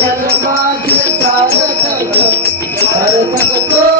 जन्मादित सार्थक हर सकतो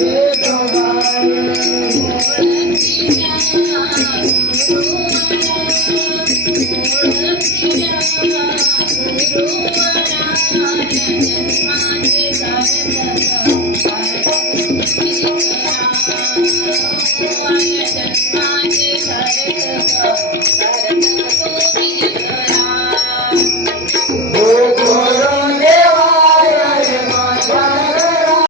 Yes.